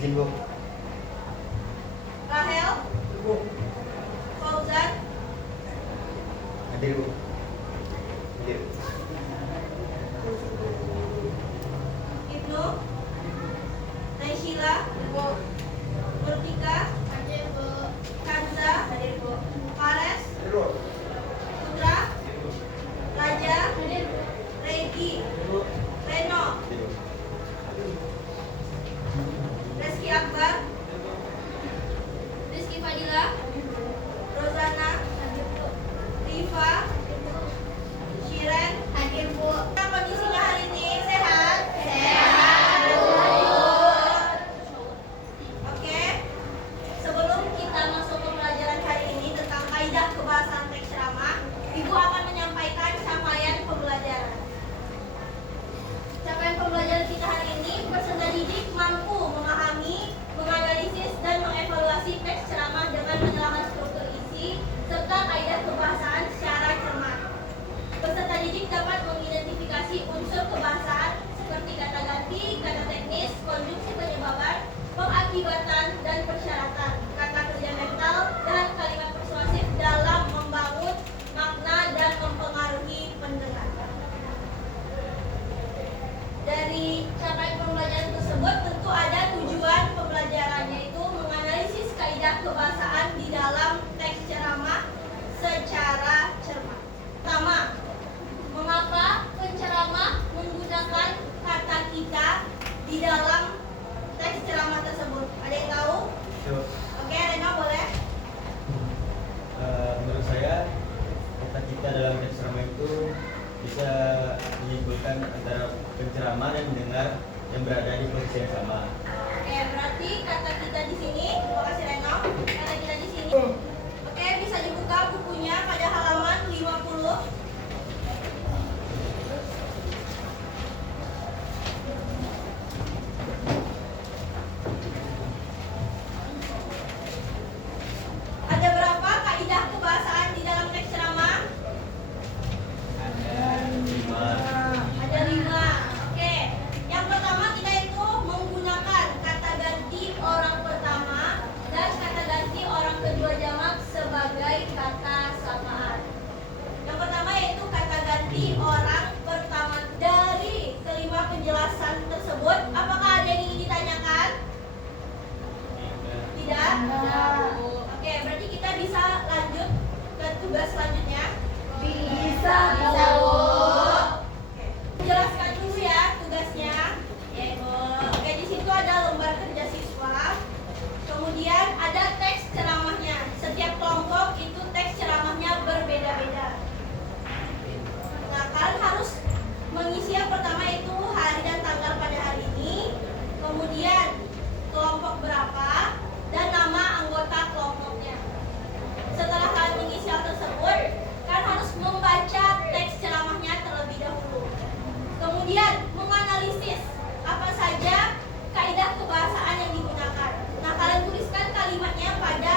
Izin, Bu. Rahel, Fauzan, Hadir, Bu. Hadir. Ibnu, Naysila, Murtika, Kanza, Fares, Putra, Raja, Regi, Reno, Reski Akbar, Rizky Fadila, Rozana, Riva, Shiren, hadir Bu. Kondisinya hari ini sehat? Sehat Bu. Oke, sebelum kita masuk ke pelajaran hari ini tentang kaidah kebahasaan teks ceramah, Ibu akan menyampaikan capaian pembelajaran. Capaian pembelajaran kita hari ini, peserta didik mampu memahami, menganalisis, dan mengevaluasi teks ceramah dengan menyelahkan struktur isi serta kaidah kebahasaan secara cermat. Peserta didik dapat mengidentifikasi unsur kebahasaan seperti kata ganti, kata teknis, konjungsi penyebaban, pengakibatan, dan persyaratan, kata kerja mental, dan kalimat persuasif dalam membangun makna dan mempengaruhi pendengar. Dari capaian pembelajaran tersebut tentu ada tujuan pembelajaran, yaitu menganalisis kaidah kebahasaan di dalam teks ceramah secara cermat. Pertama, mengapa penceramah menggunakan kata kita di dalam teks ceramah tersebut? Ada yang tahu? Oke, Reno boleh. Menurut saya, kata kita dalam teks ceramah itu bisa menyimpulkan antara penceramah dan pendengar yang berada di posisi yang sama. Oke, berarti kata kita di sini, terima kasih Reno. Kata kita di sini. Oke, bisa dibuka bukunya pada halaman 50. Ada berapa kaidah kebahasaan di dalam teks ceramah? Ada 5. Oke. Yang pertama kita itu menggunakan kata ganti orang pertama dan kata ganti orang kedua jamak sebagai kata samaan. Yang pertama yaitu kata ganti orang pertama. Dari kelima penjelasan tersebut, apakah ada yang ingin ditanyakan? Tidak? Oke, berarti kita bisa lanjut ke tugas selanjutnya. Bisa, Bu. Oke. Jelaskan dulu ya tugasnya. Ya, Bu. Oke, di situ ada lembar kerja siswa. Kemudian ada teks ceramahnya. Setiap kelompok itu teks ceramahnya berbeda-beda. Nah, kalian harus mengisi yang pertama itu hari dan tanggal pada hari ini. Kemudian kelompok berapa dan nama anggota kelompoknya. Setelah kalian mengisi hal tersebut, kalian harus membaca teks ceramahnya terlebih dahulu. Kemudian menganalisis apa saja kaidah kebahasaan yang digunakan. Nah, kalian tuliskan kalimatnya pada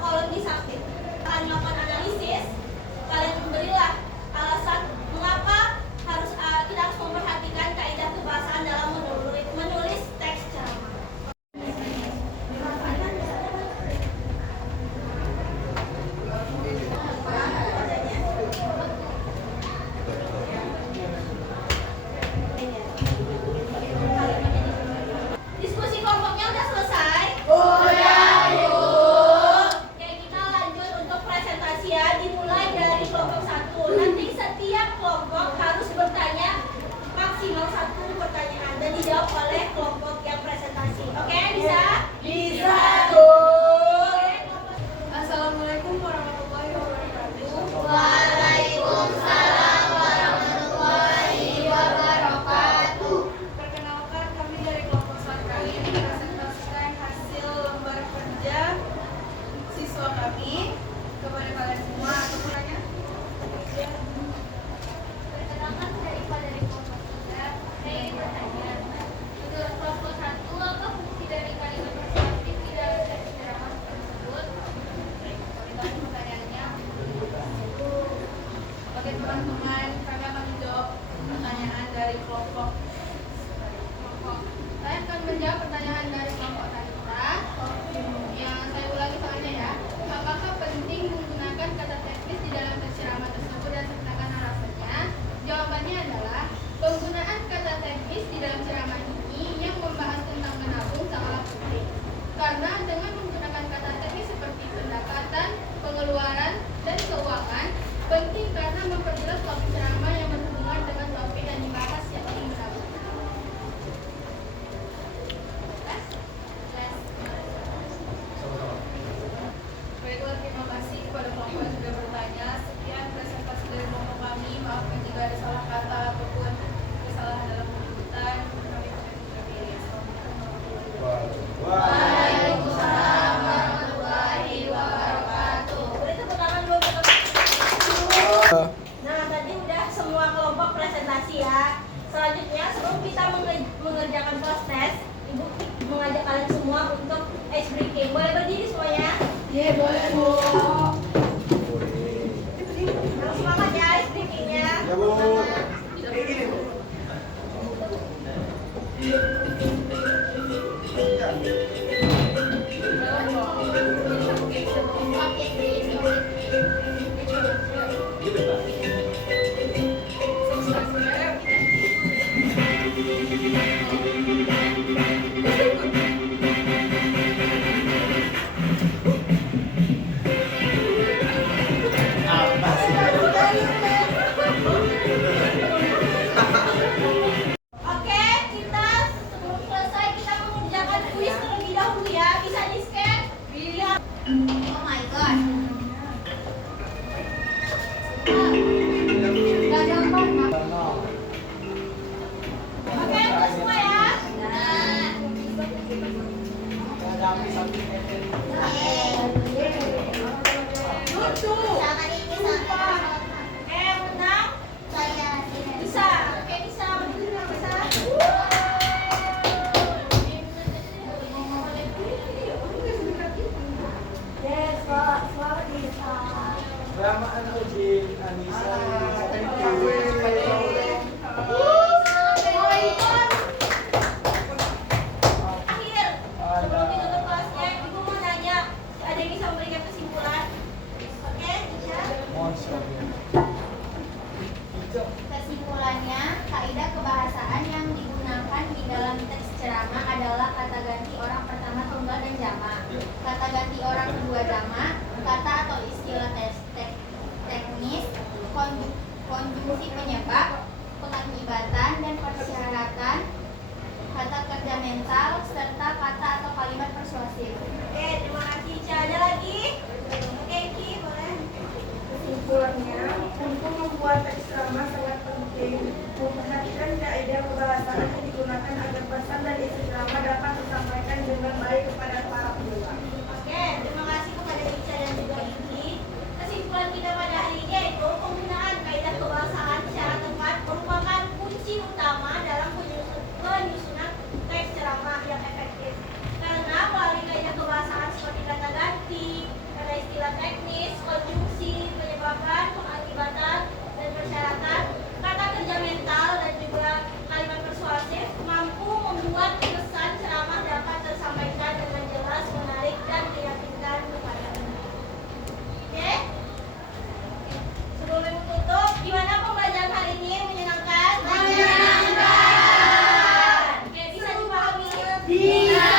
kolom di samping. Kalian melakukan analisis, kalian berilah alasan mengapa kita harus memperhatikan kaidah kebahasaan dalam menulis teks ceramah. Diskusi kelompoknya udah selesai? Udah, Bu. Oke, kita lanjut untuk presentasi ya. Dimulai dari kelompok 1. Nanti setiap kelompok harus bertanya maksimal 1 pertanyaan dan dijawab oleh kelompok yang presentasi. Oke, bisa? Bisa, Bu. Assalamualaikum warahmatullahi wabarakatuh. Waalaikumsalam warahmatullahi wabarakatuh. Perkenalkan, kami dari kelompok 1 kami mempresentasikan hasil lembar kerja siswa kami kepada kalian semua. Atau pertanyaan? Perkenalkan daripada dari kelompok 3, saya ingin bertanya, menurut kelompok 1, apa fungsi dari kalimat persuasif di dalam teks ceramah tersebut? Bagaimana pertanyaannya? Oke teman-teman, kami akan menjawab pertanyaan dari kelompok. Saya akan menjawab pertanyaan dari kelompok Talita. Yang saya ulangi soalnya ya. Apakah penting menggunakan kata teknis di dalam teks ceramah tersebut dan sertakan alasannya? Jawabannya adalah penggunaan kata teknis di dalam ceramah ini yang membahas tentang menabung sangatlah penting. Karena dengan menggunakan kata teknis seperti pendapatan, pengeluaran, dan keuangan, penting karena memperjelas topik ceramah yang berhubungan dengan topik yang dibahas yakni menabung. Baiklah, terima kasih kepada kelompok yang sudah bertanya. Sekian presentasi dari kelompok kami. Maafkan jika ada salah kata ataupun kesalahan dalam penyebutan. Kami undur diri. Assalamualaikum warahmatullahi Waalaikumsalam warahmatullahi wabarakatuh. Boleh tepuk tangan dulu untuk kelompok. Nah, tadi udah semua kelompok presentasi ya. Selanjutnya sebelum kita mengerjakan kelas tes, Ibu mengajak kalian semua untuk ice breaking. Boleh berdiri semuanya? Iya, boleh, Bu. Langsung semangat ya ice breakingnya. Ya, Bu. Gitu, Pak. Apa sih? Oke, kita sebelum selesai kita mengerjakan kuis terlebih dahulu ya. Bisa di-scan? Iya. Oh my god. Gak gampang, Mak. Oke, untuk semua ya. Lucu. Oke, menang. Bisa. Oke, bisa. Bisa. Yes, Pak. Selamat bisa. Ramaan Ujin, Anissa, thank you. Akhir, sebelum ditutup kelasnya, Ibu mau nanya, ada yang bisa memberikan kesimpulan? Oke, bisa. Kesimpulannya, kaidah kebahasaan yang digunakan di dalam teks ceramah adalah kata ganti orang pertama tunggal dan jamak, kata ganti orang kedua jamak, kata atau istilah teknis, konjungsi penyebab, pengakibatan dan persyaratan, kata kerja mental, serta kata atau kalimat persuasif. Oke, terima kasih. Ica. Ada lagi? Oke, Ki, boleh. Kesimpulannya, untuk membuat teks ceramah sangat penting memperhatikan kaidah kebahasaan yang digunakan agar pesan dan isi ceramah dapat disampaikan dengan baik kepada para pendengar. Oke, terima kasih kepada Ica dan juga Iki. Kesimpulan kita pada hari ini yaitu penggunaan kaidah kebahasaan secara tepat merupakan kunci utama dalam penyusunan teks ceramah yang efektif. Karena melalui kaidah kebahasaan seperti kata ganti, kata istilah teknis, konjungsi, penyebabkan, pengakibatan, dan persyaratan, kata kerja mental, dan juga kalimat persuasif mampu membuat pesan ceramah dapat tersampaikan dengan jelas, menarik, dan meyakinkan kepada pendengar. Oke? Sebelum Ibu tutup, gimana pembelajaran hari ini? Menyenangkan? Menyenangkan! Oke, bisa dipahami? Bisa!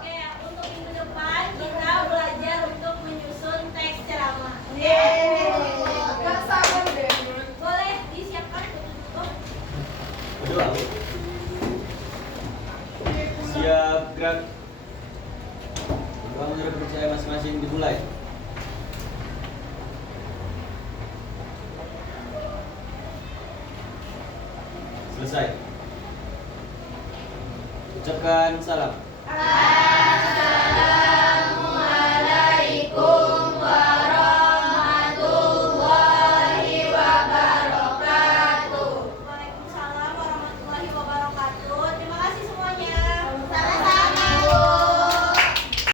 Oke, untuk minggu depan kita belajar untuk menyusun teks ceramah. Gak sabar deh. Boleh disiapkan untuk tutup? Berdua. Siap, gerak. Ruang menurut saya masing-masing dimulai. Selesai. Ucapkan salam.